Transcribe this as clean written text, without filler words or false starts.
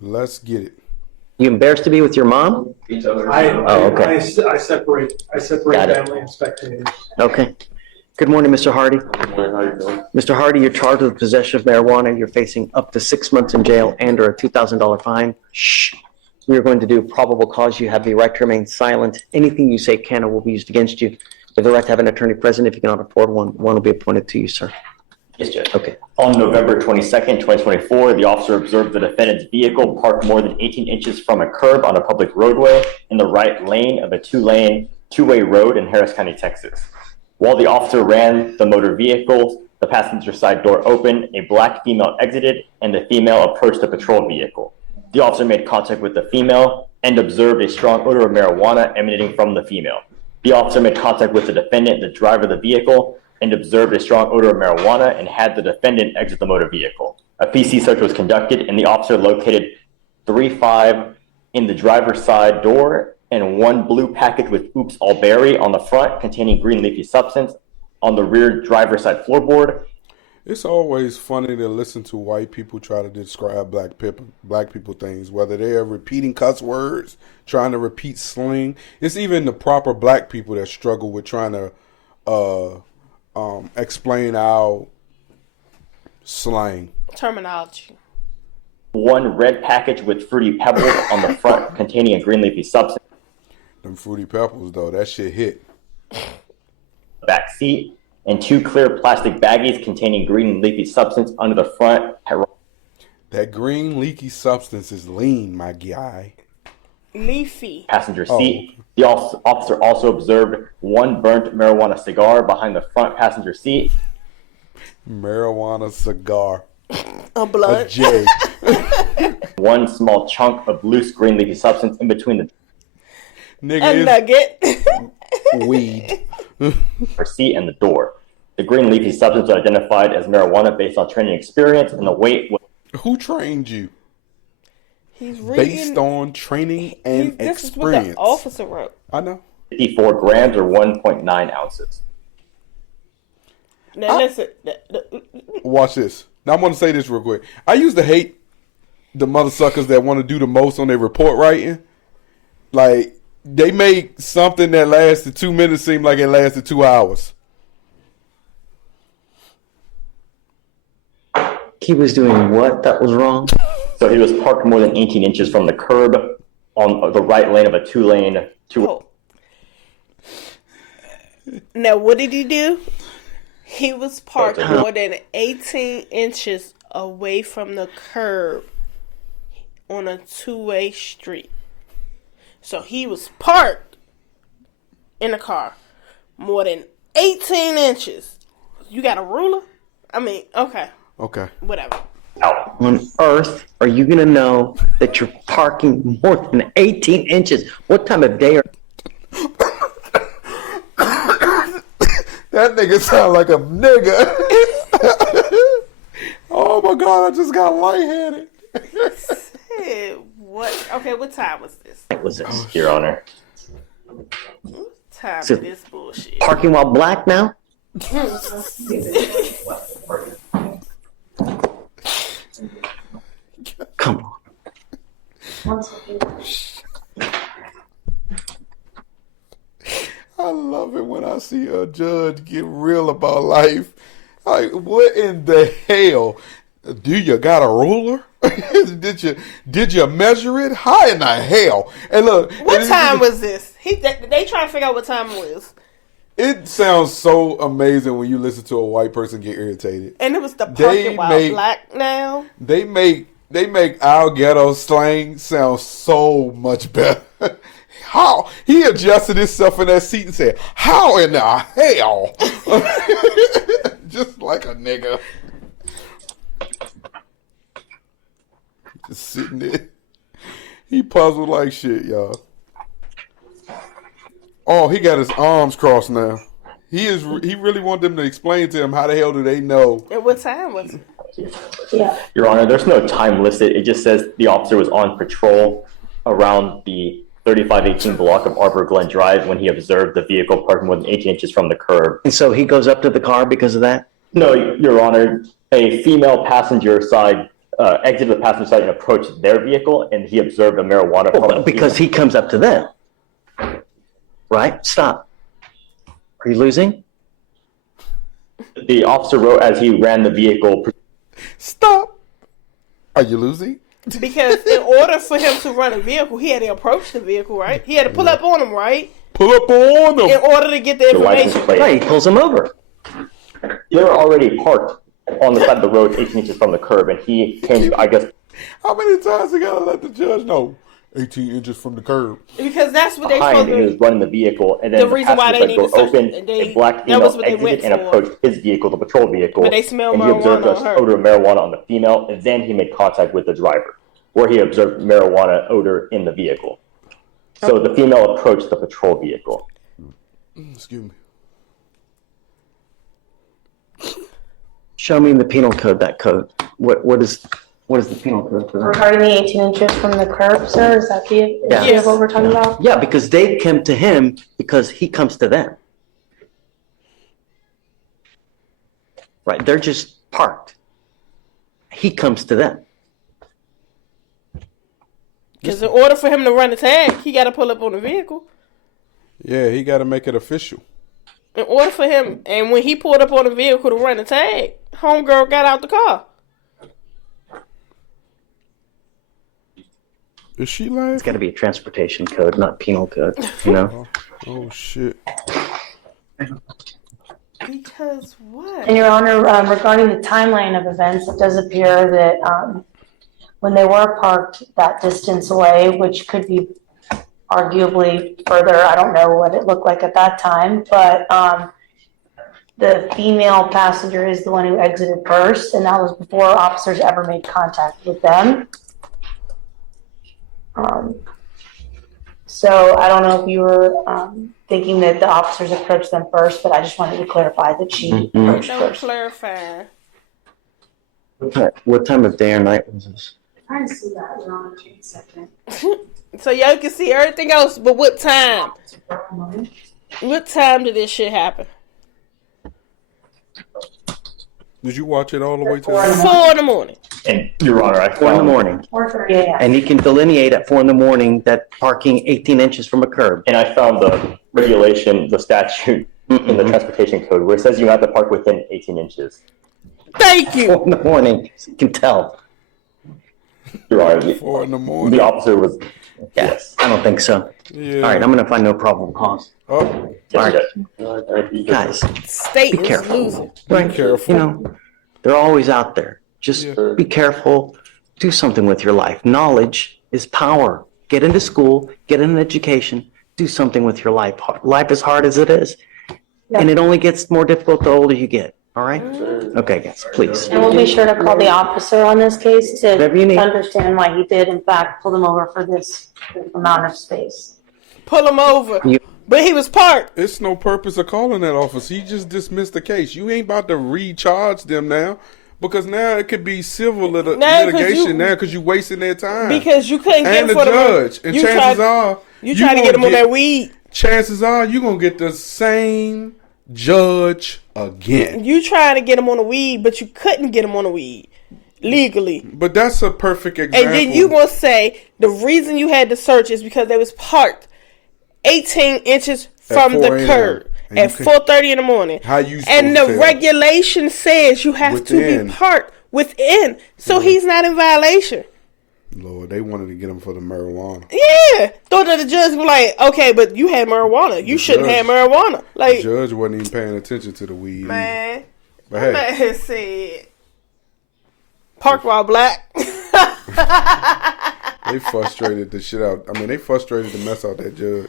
Let's get it. You embarrassed to be with your mom? I separate Got it. family and spectators. Okay. Good morning, Mr. Hardy. Good morning, how you doing? Mr. Hardy, you're charged with possession of marijuana. You're facing up to 6 months in jail and or a $2,000 fine. Shh. We are going to do probable cause. You have the right to remain silent. Anything you say can or will be used against you. You have the right to have an attorney present. If you cannot afford one will be appointed to you, sir. Yes, Judge. Okay. On November 22nd, 2024, the officer observed the defendant's vehicle parked more than 18 inches from a curb on a public roadway in the right lane of a two-way road in Harris County, Texas. While the officer ran the motor vehicle, the passenger side door opened, a black female exited, and the female approached the patrol vehicle. The officer made contact with the female and observed a strong odor of marijuana emanating from the female. The officer made contact with the defendant, the driver of the vehicle, and observed a strong odor of marijuana and had the defendant exit the motor vehicle. A PC search was conducted and the officer located 3.5 in the driver's side door and one blue package with Oops All Berry on the front containing green leafy substance on the rear driver's side floorboard. It's always funny to listen to white people try to describe black people things, whether they are repeating cuss words, trying to repeat slang. It's even the proper black people that struggle with trying to explain our slang terminology. One red package with Fruity Pebbles on the front containing a green leafy substance. Them Fruity Pebbles, though, that shit hit. Back seat, and two clear plastic baggies containing green leafy substance under the front. That green leaky substance is lean, my guy. Leafy. Passenger seat. The officer also observed one burnt marijuana cigar behind the front passenger seat. Marijuana cigar. A blunt. A J. One small chunk of loose green leafy substance in between the a nugget. Weed. Seat and the door. The green leafy substance was identified as marijuana based on training experience, and the weight was... Who trained you? He's reading, based on training and this experience. Is what the officer wrote. I know. 54 grams or 1.9 ounces. Now listen. Watch this. Now I'm going to say this real quick. I used to hate the mother suckers that want to do the most on their report writing. Like, they make something that lasted 2 minutes seem like it lasted 2 hours. He was doing what that was wrong? So he was parked more than 18 inches from the curb on the right lane of a two-lane. Now, what did he do? He was parked more than 18 inches away from the curb on a two-way street. So he was parked in a car more than 18 inches. You got a ruler? I mean, okay. Okay. Whatever. Out. On earth are you going to know that you're parking more than 18 inches? What time of day are... That nigga sound like a nigga. Oh my God, I just got lightheaded. Hey, what? Okay, what time was this? What was this? Your Honor. What time So- is this bullshit? Parking while black now? Come on. I love it when I see a judge get real about life. Like, what in the hell? Do you got a ruler? did you measure it? How in the hell? And look, What time was this? They trying to figure out what time it was. It sounds so amazing when you listen to a white person get irritated. And it was the parking while black now. They make our ghetto slang sound so much better. How he adjusted himself in that seat and said, "How in the hell?" Just like a nigga. Just sitting there. He puzzled like shit, y'all. Oh, he got his arms crossed now. He really want them to explain to him how the hell do they know. And what time was it? Yeah. Your Honor, there's no time listed. It just says the officer was on patrol around the 3518 block of Arbor Glen Drive when he observed the vehicle parked more than 18 inches from the curb. And so he goes up to the car because of that? No, Your Honor, a female passenger side exited the passenger side and approached their vehicle, and he observed a marijuana from the Because he comes up to them. Right? Stop. Are you losing? The officer wrote as he ran the vehicle. Stop. Are you losing? Because in order for him to run a vehicle, he had to approach the vehicle, right? He had to pull up on him, right? Pull up on them. In order to get the license information. plate. Right, he pulls him over. They were already parked on the side of the road 18 inches from the curb, and he came, I guess, How many times you gotta let the judge know? 18 inches from the curb. Because that's what they behind, supposed and he to was running the vehicle, and then The reason why they passenger need side to door search- opened, they- a black that female was what they exited went and for. approached his vehicle, the patrol vehicle, But they smelled and he observed marijuana an on her. odor of marijuana on the female, and then he made contact with the driver, where he observed marijuana odor in the vehicle. So the female approached the patrol vehicle. Excuse me. Show me in the penal code that code. What is the penal code for that? Regarding the 18 inches from the curb, sir, is that the Yeah. issue of what we're talking about? Yeah, because they come to him because he comes to them. Right, they're just parked. He comes to them. Because in order for him to run the tag, he got to pull up on the vehicle. Yeah, he got to make it official. In order for him, and when he pulled up on the vehicle to run the tag, homegirl got out the car. Is she lying? It's got to be a transportation code, not penal code. You know. Oh shit. Because what? And Your Honor, regarding the timeline of events, it does appear that when they were parked that distance away, which could be arguably further, I don't know what it looked like at that time, but the female passenger is the one who exited first, and that was before officers ever made contact with them. So I don't know if you were thinking that the officers approached them first, but I just wanted to clarify that she approached No first. clarifying. What time of day or night was this? Trying to see that, Your Honor, give me a second. So y'all can see everything else, but what time? What time did this shit happen? Did you watch it all the way to 4 in the morning. And Your Honor, I 4 in the found, morning. 4:30 a.m. And he can delineate at 4 in the morning that parking 18 inches from a curb. and I found the regulation, the statute in the transportation code, where it says you have to park within 18 inches. Thank you. 4 in the morning, you can tell. Your Honor, 4 in the the morning? officer was, Yeah, yes. I don't think so. Yeah. All right, I'm going to find no probable cause. Oh, Yes, All Judge. Guys, State be is careful. losing. Right? careful. You know, they're always out there. Just Yeah. be careful. Do something with your life. Knowledge is power. Get into school, get an education, do something with your life. Life is hard as it is. And it only gets more difficult the older you get. All right? Okay, guys, please. And we'll be sure to call the officer on this case to Whatever you need. understand why he did, in fact, pull them over for this amount of space. Pull him over. You- But he was parked. it's no purpose of calling that office. He just dismissed the case. You ain't about to recharge them now. Because now it could be civil Now, 'cause litigation you- now because you wasting their time. Because you couldn't get and the for judge. And you chances tried, are you tried to get him on that weed. Chances are you're gonna get the same judge again. You trying to get him on the weed, but you couldn't get him on the weed legally. But that's a perfect example. And then you gonna say the reason you had to search is because they was parked 18 inches from the 4 a.m. curb And at you can- 4:30 in the morning. How you And the supposed to tell? regulation says you have to Within. be parked within, so he's not in violation. Lord, they wanted to get him for the marijuana. Yeah, thought that the judge was like, okay, but you had marijuana. You shouldn't judge- have marijuana. The Like, judge wasn't even paying attention to the weed. either. man, But hey, man said, park while black. they frustrated the shit out. I mean, they frustrated the mess out that judge.